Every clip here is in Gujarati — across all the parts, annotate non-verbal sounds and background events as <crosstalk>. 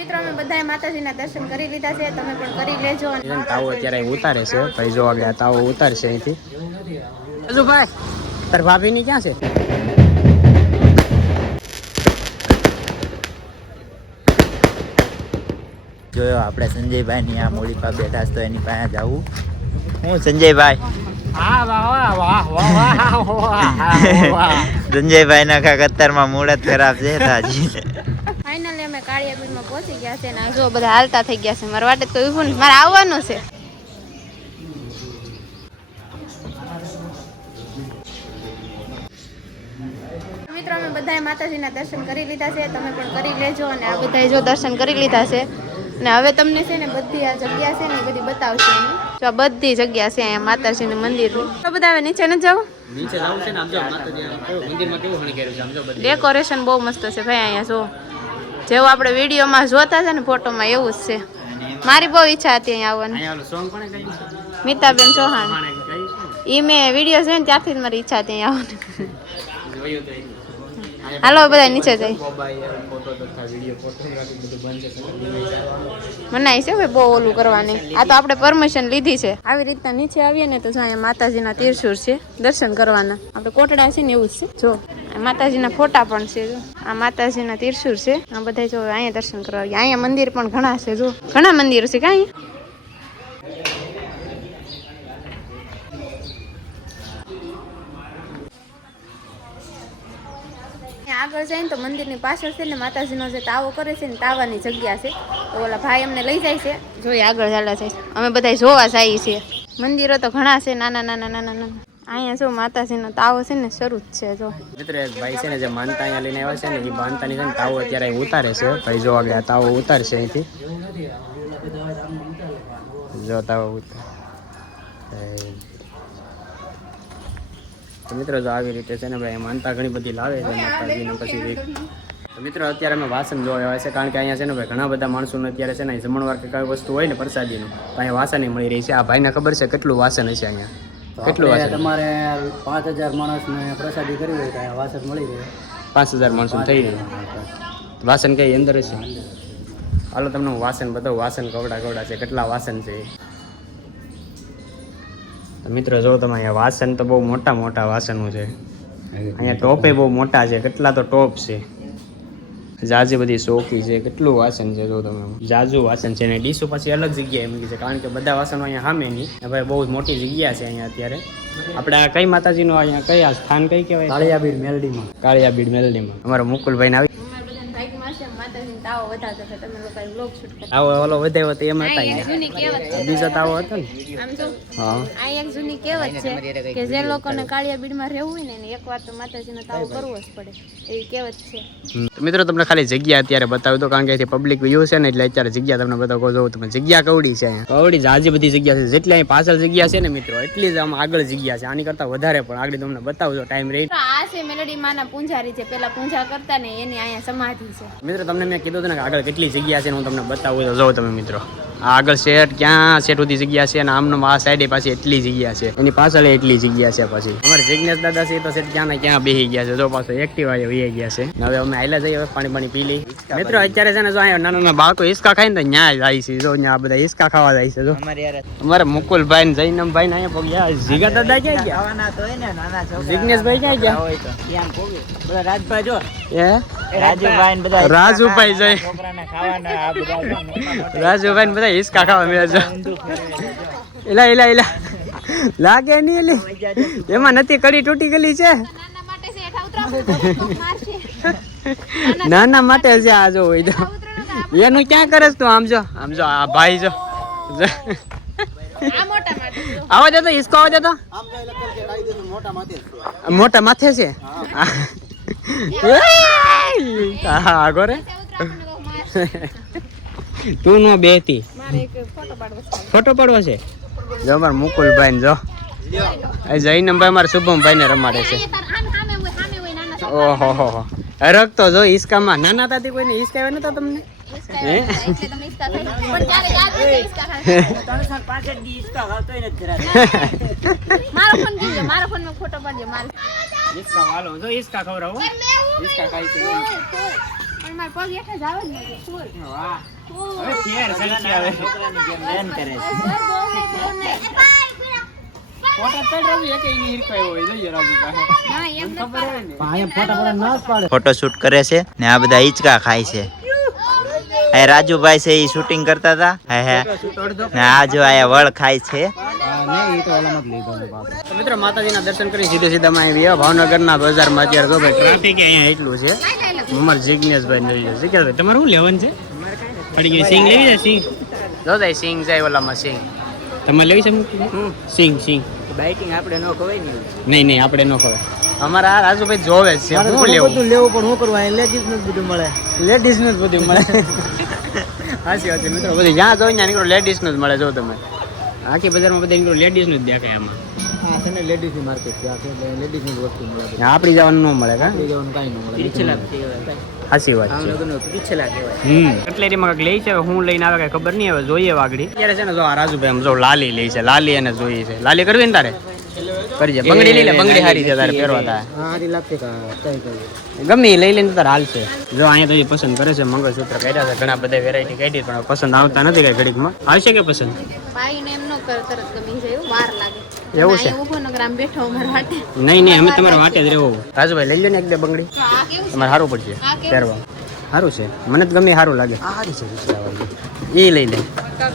મિત્રો અમે બધાએ માતાજીના દર્શન કરી લીધા છે. તમે પણ કરી લેજો તાવો અત્યારે ઉતારે છે. ભાઈ જોવા ગયા તાવો ઉતારશે અહીંથી. હજુ ભાઈ તાર ભાભીની ક્યાં છે? જોયો આપણે સંજયભાઈની આ મૂડી પર બેઠા છે તો એની પાસે જવું. હું સંજયભાઈ? હા વાહ વાહ વાહ વાહ વાહ વાહ <laughs> સંજયભાઈ ના કાંક અત્યારમાં મૂળ જ ખરાબ છે તાજી. ફાઇનલી અમે કાળિયા બીડમાં પહોંચી ગયા છે અને જો બધા હાલતા થઈ ગયા છે. મારા વાટે તો એવું મારે આવવાનું છે. મિત્રો અમે બધાએ માતાજીના દર્શન કરી લીધા છે. તમે પણ કરી લેજો અને આ બધાએ જો દર્શન કરી લીધા છે. અને હવે તમને છે ને બધી આ જગ્યા છે ને બધી બતાવશે. જો આ બધી જગ્યા છે અહીંયા માતાજીનું મંદિરની. તો બધા હવે નીચે ન જાઓ નીચે જવું છે ને આમ જો માતાજી આમ કેવું મંદિરમાં કેવું છે આમ જો બધી. ડેકોરેશન બહુ મસ્ત છે ભાઈ અહીંયા જો. જેવું આપણે વિડીયોમાં જોતા છે ને ફોટોમાં એવું જ છે. મારી બહુ ઈચ્છા હતી અહીંયા આવવાની. છે? મીતાબેન ચૌહાણ. એ મેં વીડિયો ને ત્યારથી જ મારી ઈચ્છા હતી અહીંયા આવવાની. હાલો બધા નીચે સગા મનાય છે ભાઈ બહુ ઓલું કરવાની. આ તો આપણે પરમિશન લીધી છે. આવી રીતના નીચે આવીએ ને તો જો અહીંયા માતાજીના તીરશુર છે દર્શન કરવાના. આપણે કોટડા છે ને એવું જ છે. જો આ માતાજીના ફોટા પણ છે જો. આ માતાજીના તીરશુર છે. આ બધા જો અહીંયા દર્શન કરવા અહીંયા મંદિર પણ ઘણા છે જો. ઘણા મંદિર છે કાંઈ? આગળ જાય ને તો મંદિરની પાછળ છે ને માતાજીનો જે તાવો કરે છે ને તાવાની જગ્યા છે. તો ઓલા ભાઈ અમને લઈ જાય છે. જોઈએ આગળ ચાલ્યા જાય અમે બધા જોવા જઈએ છીએ. મંદિરો તો ઘણા છે નાના નાના નાના નાના. અહીંયા જો માતાજીનો તાવો છે ને શરૂ જ છે જો. મિત્ર એક ભાઈ છે ને જે માનતા અહીંયા લઈને આવ્યા છે ને એ માનતાની છે ને તાવો અત્યારે ઉતારે છે. ભાઈ જોવા ગયા તાવો ઉતારશે અહીંથી. જો તાવો ઉતાર. તો મિત્રો જો આવી રીતે છે ને ભાઈ માનતા ઘણી બધી લાવે છે માતાજીને પછી એક મિત્રો અત્યારે અમે વાસણ જોવા આવ્યા છે કારણ કે અહીંયા છે ને ભાઈ ઘણા બધા માણસોને અત્યારે છે ને જમણવાર કે કઈ વસ્તુ હોય ને પ્રસાદીનું તો અહીંયા વાસણ મળી રહી છે. આ ભાઈને ખબર છે કેટલું વાસણ હશે અહીંયા? કેટલું વાસણ? તમારે પાંચ હજાર માણસને પ્રસાદી કરી હોય તો અહીંયા વાસણ મળી રહે. પાંચ હજાર માણસો થઈ ગયું વાસણ કઈ અંદર હશે? હાલો તમને હું વાસણ બતાવું વાસણ કવડા કવડા છે કેટલા વાસણ છે. તો મિત્રો જો તમે અહીંયા વાસણ તો બહુ મોટા મોટા વાસણો છે. અહીંયા ટોપે બહુ મોટા છે કેટલા તો ટોપ છે. જાજી બધી શોખી છે કેટલું વાસણ છે જો તમે. જાજુ વાસણ છે ને ડીશો પછી અલગ જગ્યાએ મૂકી છે કારણ કે બધા વાસણો અહીંયા સામે નહીં ભાઈ બહુ મોટી જગ્યા છે અહીંયા અત્યારે. આપણે આ કઈ માતાજીનું અહીંયા કયા સ્થાન કઈ કહેવાય? કાળિયાબીર મેલડીમાં. કાળિયાબીડ મેલડીમાં. અમારા મુકુલભાઈ આવી તાવો વધારતો છે તમે લોકો બ્લોગ શૂટ કરો આવો ઓલો વધાયો તો એમ હતા જૂની કહેવત છે. બીજો તાવો હતો ને? આમ જો હા. આ એક જૂની કહેવત છે કે જે લોકોને કાળિયા બીડમાં રહેવું હોય ને એક વાર તો માતાજીનો તાવો કરવો જ પડે. એવી કહેવત છે. તો મિત્રો તમને ખાલી જગ્યા અત્યારે બતાવી દો કારણ કે અહીંથી પબ્લિક વ્યૂ છે ને એટલે અત્યારે જગ્યા તમને કહો જોઉં તમે જગ્યા કવડી છે અહીંયા. કવડી જાજી બધી જગ્યા છે. જેટલી અહીં પાછળ જગ્યા છે ને મિત્રો એટલી જ આમ આગળ જગ્યા છે. આની કરતાં વધારે પણ. આગળ તમને બતાવજો ટાઈમ રહી આ છે મેલડી માના પૂંજારી છે. પેલા પૂંજા કરતા ને એની અહીંયા સમાધિ છે. મિત્રો તમને મેં કીધું હતું ને આગળ કેટલી જગ્યા છે હું તમને બતાવું તો જોઉં તમે મિત્રો. આગળ શેઠ ક્યાં શેઠ સુધી જગ્યા છે અને આમનો આ સાઈડે પાછી એટલી જગ્યા છે. એની પાછળ એટલી જગ્યા છે પછી. અમારે જિજ્ઞેશ દાદા છે તો શેઠ ક્યાં ને ક્યાં બેસી ગયા છે. જો પાછો એક્ટિવા વહી ગયા છે. હવે અમે આયલા જઈએ પાણી પાણી પી લઈ મિત્રો અત્યારે છે ને જો અહીંયા નાના નાના બાળકો હિસકા ખાય ને તો ન્યાય જાય છે. જો ત્યાં બધા હિસકા ખાવા જાય છે. જો. અમારે મુકુલભાઈ ને જૈનમભાઈ ને અહીંયા પગ્યા જીગા દાદા ક્યાં ગયા? જિજ્ઞેશભાઈ ક્યાં ગયા? રાજભાઈ જો. એ રાજુભાઈ. બધા રાજુભાઈ બધા રાજુભાઈ બધા હિસકા ખાવા અમે એલા એલા એલા લાગે નહીં એલી એમાં નથી કડી તૂટી ગયેલી છે નાના માટે છે આ જો હોય તો એનું ક્યાં કરે તું આમ જો આમ જો આ ભાઈ જો. આવા દે ઈસકો આવા દે મોટા માથે છે હા આગો રે તું નો બેહતી. ફોટો પાડવો છે. જો અમાર મુકુલભાઈ ને જો. જૈનમભાઈ મારા શુભમભાઈ ને રમાડે છે. ઓહો હો રખતો જો હિસકામાં નાના તાતી કોઈને હિસકાવે તો તમને? <laughs> <laughs> ખવડાવો. હવે શેર સરખી આવે બેન કરે છે. ફોટો શૂટ કરે છે ને આ બધા હિચકા ખાય છે. રાજુભાઈ છે એ શૂટિંગ કરતા હતા. હે હે. ને આ જો આ વળ ખાય છે. મિત્રો માતાજીના દર્શન કરી સીધે સીધા માં આવી ભાવનગરના બજારમાં અત્યારે ટ્રાફિક અહીંયા એટલું છે. મમર જિજ્ઞેશભાઈ જોઈએ તમારે શું લેવાનું છે? પડી ગઈ સિંગ લેવી છે સિંગ જો જાય સિંગ જાય ઓલામાં સિંગ તમારે લેવી છે સિંગ સિંગ બાઇટિંગ આપણે ન ખવાય ને નહીં નહીં આપણે ન ખવાય અમારા આ રાજુભાઈ જોવે છે. હું લેવું? બધું લેવું પણ શું કરવું અહીં લેડીઝ ને જ બધું મળે. લેડીઝ ને જ બધું મળે. સાચી વાત છે મિત્રો. બધી જ્યાં જોઈ ત્યાં નીકળો લેડીઝ ને જ મળે જો તમે. આખી બજારમાં બધા નીકળો લેડીઝનું જ દેખાય આમાં. હા છે ને લેડીઝની માર્કેટ છે આ છે એટલે લેડીઝની જ વસ્તુ મળે બધી. આપણી જવાનું ન મળે કા? લઈ જવાનું કાંઈ ન મળે. સાચી વાત છે. હમ. કટલેરીમાં કંઈક લઈ છે હું લઈને આવે કઈ ખબર નહીં હવે જોઈએ વાગડી અત્યારે છે ને જો આ રાજુભાઈ આમ જો લાલી લઈ છે લાલી અને જોઈએ છે. લાલી કરવી ને તારે? કરજે બંગડી લઈ લે બંગડી સારી છે તારે પહેરવા તારે. હા લાગશે કે કઈ કઈ ગમે લઈ લઈને તારે હાલશે જો અહીંયા તો એ પસંદ કરે છે મંગળસૂત્ર કાઢ્યા છે ઘણા બધા વેરાયટી કાઢી પણ પસંદ આવતા નથી કઈ ઘડીકમાં. આવશે કે પસંદ? પાઈને એમ ન કર તરત ગમી જાય વાર લાગે. એવું છે? નહીં નહીં અમે તમારે વાટે જ રહેવું. રાજુભાઈ લઈ લો ને એક બે બંગડી. આ કેવું છે? તમારે સારું પડશે પહેરવા. સારું છે. મને તો ગમે સારું લાગે. એ લઈ લે.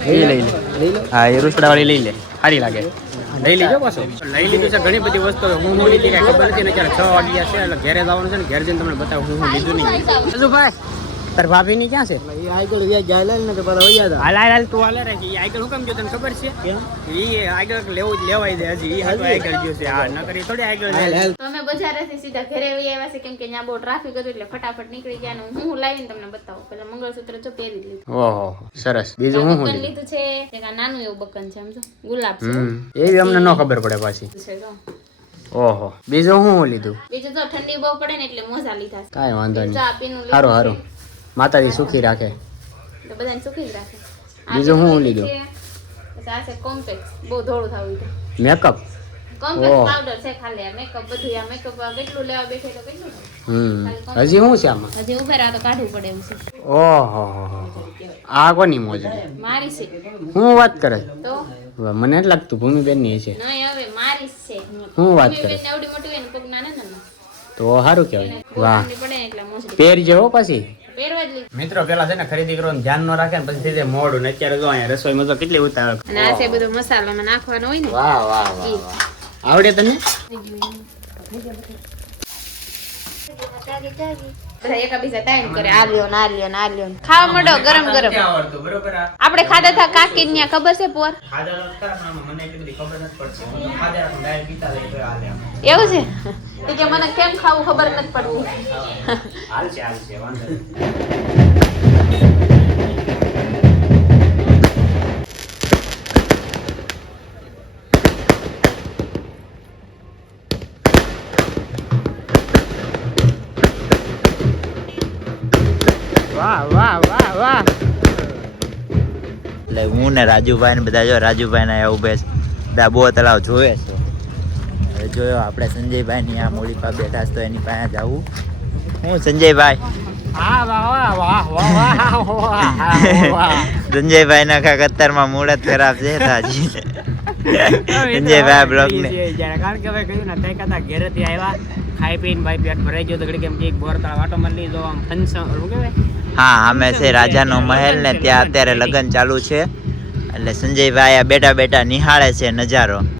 એ લઈ લે. લઈ લો. હા એ રૂસડાવાળી લઈ લે. સારી લાગે. લઈ લીધો પાછો. લઈ લીધું છે ઘણી બધી વસ્તુ હું હું લીધી કઈ ખબર નથી ને અત્યારે છ વાગ્યા છે એટલે ઘરે જવાનું છે ને ઘેર જઈને તમને બતાવું હું હું લીધું નહીં. હજુ ભાઈ તાર ભાભી ની ક્યાં છે? એ આગળ વ્યાજ જાય ને તો પેલા વૈયા હતા હાલ હાલ હાલ તું હાલે રે આગળ હું કેમ જો તને ખબર છે? એ આગળ લેવું જ લેવાય દે હજી. એ હાટું આગળ ગયો છે. હા ન કરી થોડી આગળ હાલ જાય. હાલ. તો અમે બજારેથી સીધા ઘરે આવી આવ્યા છે. કેમ કે ત્યાં બહુ ટ્રાફિક હતું એટલે ફટાફટ નીકળી ગયા હું હું લાવીને તમને બતાવું. પેલા મંગળસૂત્ર જો પહેરી લીધું. ઓહો સરસ. બીજું હું હું લીધું છે. એક નાનું એવું બકન છે સમજો ગુલાબ છે. એવી અમને ન ખબર પડે પાછી. ઓહો. બીજું હું હું લીધું? બીજું તો ઠંડી બહુ પડે ને એટલે મોજા લીધા કાઈ વાંધો નહીં. ચા પીનું લીધું સારું સારું માતાજી સુખી રાખે. તો બધાને સુખી જ રાખે. બીજું હું લીધું. પછી આ છે કોમ્પેક્સ બહુ ધોળું થવું મેકઅપ કોમ્પેક્સ પાવડર છે ખાલી આ મેકઅપ બધું આ મેકઅપ કેટલું લેવા બેઠે તો કેટલું? હમ. હજી શું છે આમાં? હજી ઊભા રહ્યા તો કાઢવું પડે એવું છે. ઓહો આ કોની મોજ મારી છે. હું વાત કરે? તો? મને જ લાગતું ભૂમિબેનની છે. નહીં હવે મારી છે. હું વાત કરે? બેનને આવડી મોટી હોય ને પગ નાના નાના. તો સારું કહેવાય. વાહ. પહેરજે હો પછી. મિત્રો પેલા છે ને ખરીદી કરવાનું ધ્યાન ન રાખે ને પછી થઈ મોડું ને અત્યારે જો અહીંયા રસોઈ મજો કેટલી ઉતાવળ. અને આ છે બધો મસાલામાં નાખવાનો હોય ને. વાહ વાહ વાહ વાહ. આવડે તને બધા એકાબીજા ટાઈમ કરે. આ લ્યો ના ખાવા મળો ગરમ ગરમ. આપણે ખાધા હતા કાકી ને ખબર છે પોર? એવું છે? કે મને કેમ ખાવું ખબર નથી પડતી. એટલે હું ને રાજુભાઈ ને બધા જો રાજુભાઈના આવ્યા ઉભે છે બધા બહુ તલાવ જોવે છે. હવે જોયો આપણે સંજયભાઈની આ મોડી પા બેઠા તો એની પાસે જવું. હું સંજયભાઈ? ધનજયભાઈ <laughs> ના ખા કતારમાં મૂળત ખરાબ છે તાજી ધનજયભાઈ બ્લોક ને. કારણ કે ભાઈ કહ્યું ને તે કદા ઘેરેથી આવ્યા ખાઈ પીને ભાઈ પેટ ભરાઈ ગયો તો ઘડી કેમ કે એક બોર તળાવ આટો મળી લીધો આમ ફંક્શન શું કહેવાય? હા, અમે છે રાજાનો મહેલ ને ત્યાં અત્યારે લગ્ન ચાલુ છે. એટલે સંજયભાઈ આ બેઠા બેઠા નિહાળે છે નજારો.